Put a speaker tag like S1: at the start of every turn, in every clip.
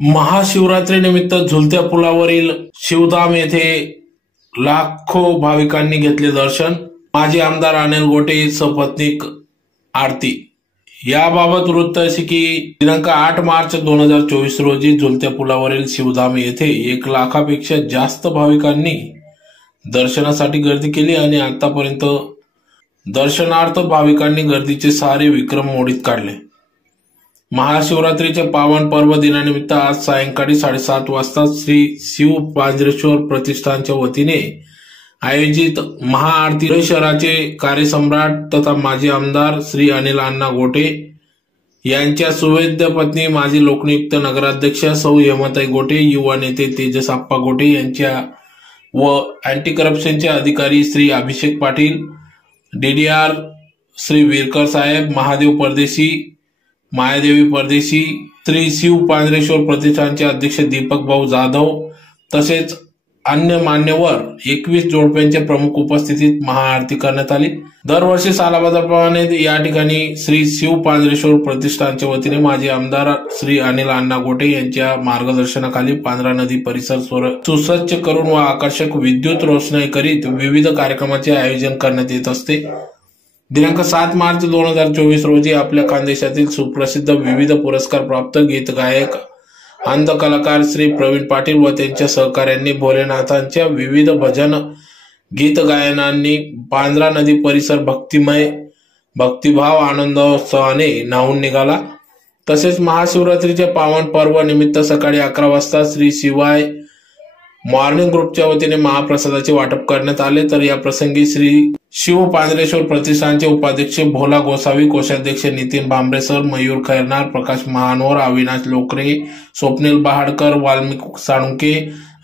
S1: महाशिवरात्री निमित्त झुलत्या पुलावरील शिवधाम येथे लाखो भाविकांनी घेतले दर्शन. माजी आमदार अनिल गोटे सपत्नीक आरती. याबाबत वृत्त असे की दिनांक आठ मार्च दोन हजार चोवीस रोजी झुलत्या पुलावरील शिवधाम येथे एक लाखापेक्षा जास्त भाविकांनी दर्शनासाठी गर्दी केली आणि आतापर्यंत दर्शनार्थ भाविकांनी गर्दीचे सारे विक्रम मोडीत काढले. महाशिवरात्रीच्या पावन पर्व दिनानिमित्त आज सायंकाळी साडेसात वाजता श्री शिव पांजरेश्वर प्रतिष्ठानच्या वतीने आयोजित महाआरती शहराचे कार्यसम्राट तथा माजी आमदार श्री अनिल अण्णा गोटे यांच्या सुवेद्य पत्नी माजी लोकनियुक्त नगराध्यक्ष सौ हेमताई गोटे युवा नेते तेजस आप्पा गोटे यांच्या व अँटी करप्शनचे अधिकारी Shri Abhishek Patil D D R Shri Virkar साहेब महादेव परदेशी मायादेवी परदेशी श्री शिव पांढरेश्वर प्रतिष्ठानचे अध्यक्ष दीपक भाऊ जाधव तसेच अन्य मान्यवर एकवीस जोडप्यांच्या प्रमुख उपस्थितीत महाआरती करण्यात आली. दरवर्षी सालाबाजाप्रमाणे या ठिकाणी श्री शिव पांढरेश्वर प्रतिष्ठानच्या वतीने माजी आमदार श्री अनिल अण्णा गोटे यांच्या मार्गदर्शनाखाली पांढरा नदी परिसर सुसज्ज करून व आकर्षक विद्युत रोषणाई करीत विविध कार्यक्रमाचे आयोजन करण्यात येत असते. दिनांक सात मार्च दोन हजार चोवीस रोजी आपल्या खानदेशातील सुप्रसिद्ध विविध पुरस्कार प्राप्त गीत गायक अंध कलाकार श्री प्रवीण पाटील व त्यांच्या सहकाऱ्यांनी भोलेनाथांच्या विविध भजन गीत गायनांनी पांढरा नदी परिसर भक्तिमय भक्तिभाव आनंदोत्सवाने न्हावून निघाला. तसेच महाशिवरात्रीच्या पावन पर्व निमित्त सकाळी अकरा वाजता श्री शिवाय मॉर्निंग ग्रुपच्या वतीने महाप्रसादाचे वाटप करण्यात आले. तर या प्रसंगी श्री शिव पांढरेश्वर प्रतिष्ठानचे उपाध्यक्ष भोला गोसावी कोषाध्यक्ष Nitin Bhambare sir Mayur Khairnar Prakash Mahanor Avinash Lokare Swapnil Bahadkar Valmik Salunke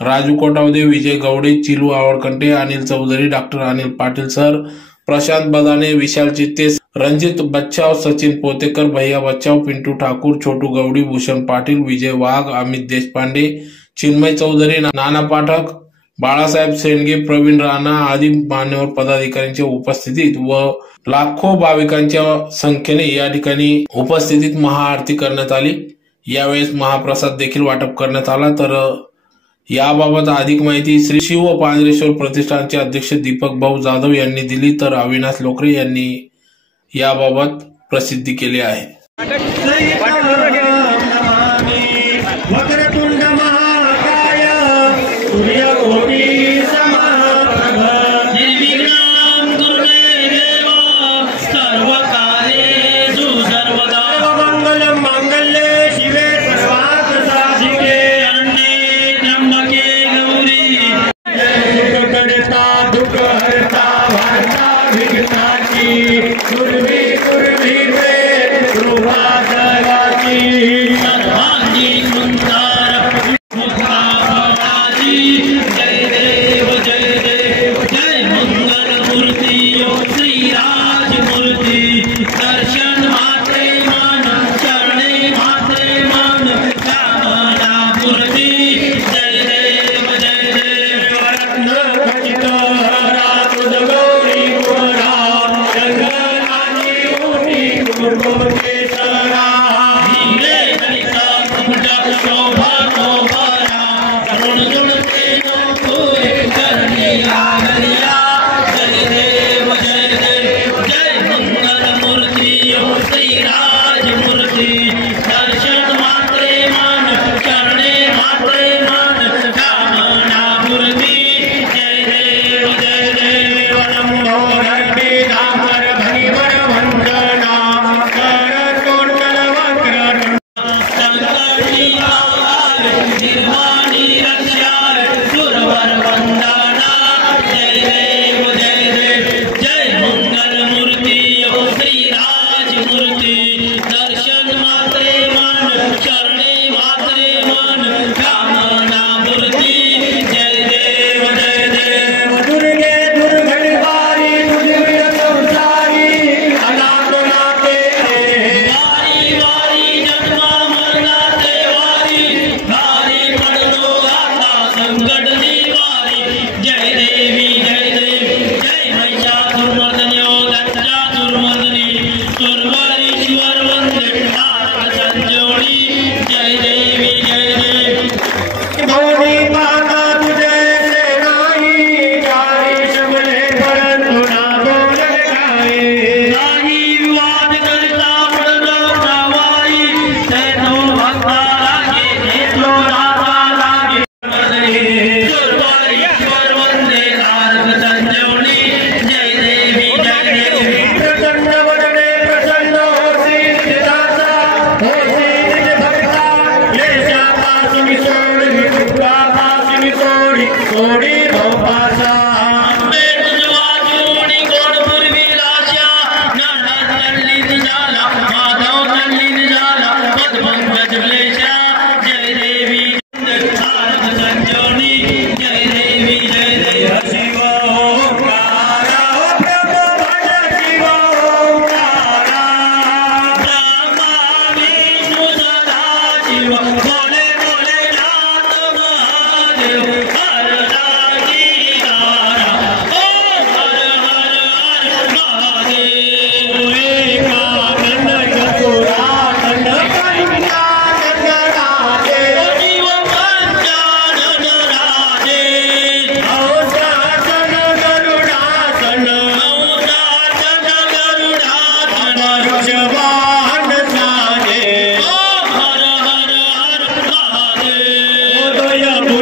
S1: Raju Kotavade Vijay Gavade Chilu Avadkante Anil Chaudhari doctor Anil Patil sir Prashant Badane Vishal Chitte Ranjit Bachhav Sachin पोतेकर भैया बच्चाव पिंटू ठाकूर छोटू गवडी भूषण पाटील विजय वाघ अमित देशपांडे चिन्मय चौधरी नाना पाठक बाळासाहेब शेंडगे प्रवीण राणा आदी मान्यवर पदाधिकाऱ्यांच्या उपस्थितीत व लाखो भाविकांच्या संख्येने या ठिकाणी उपस्थितीत महाआरती करण्यात आली. यावेळेस महाप्रसाद देखील वाटप करण्यात आला. तर याबाबत अधिक माहिती श्री शिव पांजरेश्वर प्रतिष्ठानचे अध्यक्ष दीपक भाऊ जाधव यांनी दिली. तर अविनाश लोकरे यांनी याबाबत प्रसिद्धी केली आहे.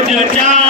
S2: to
S3: the top.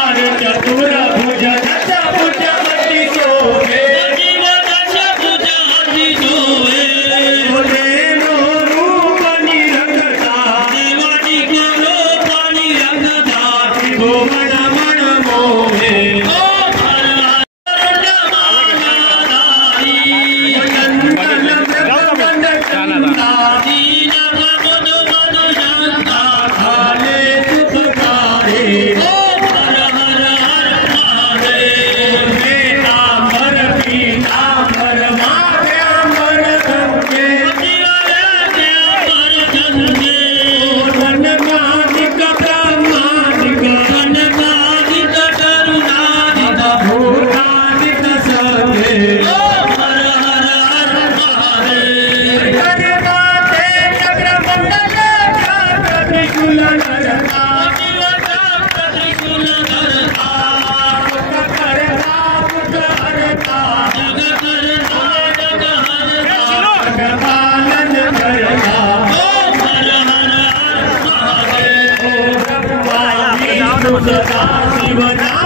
S3: सदा